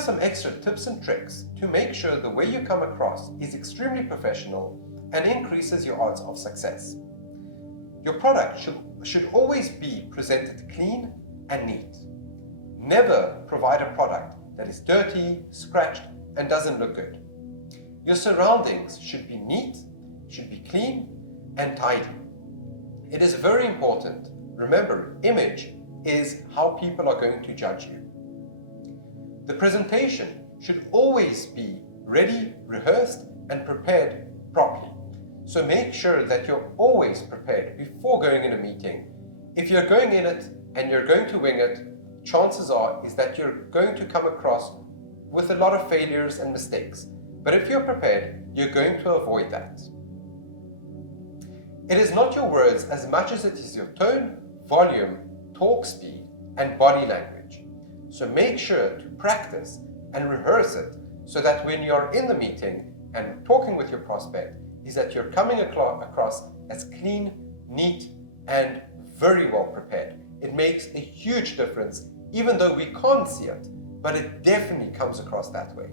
some extra tips and tricks to make sure the way you come across is extremely professional and increases your odds of success. Your product should always be presented clean and neat. Never provide a product that is dirty, scratched, and doesn't look good. Your surroundings should be neat, should be clean, and tidy. It is very important. Remember, image is how people are going to judge you. The presentation should always be ready, rehearsed, and prepared properly. So make sure that you're always prepared before going in a meeting. If you're going in it and you're going to wing it, chances are is that you're going to come across with a lot of failures and mistakes. But if you're prepared, you're going to avoid that. It is not your words as much as it is your tone, volume, talk speed, and body language. So make sure to practice and rehearse it so that when you're in the meeting and talking with your prospect, is that you're coming across as clean, neat, and very well prepared. It makes a huge difference, even though we can't see it, but it definitely comes across that way.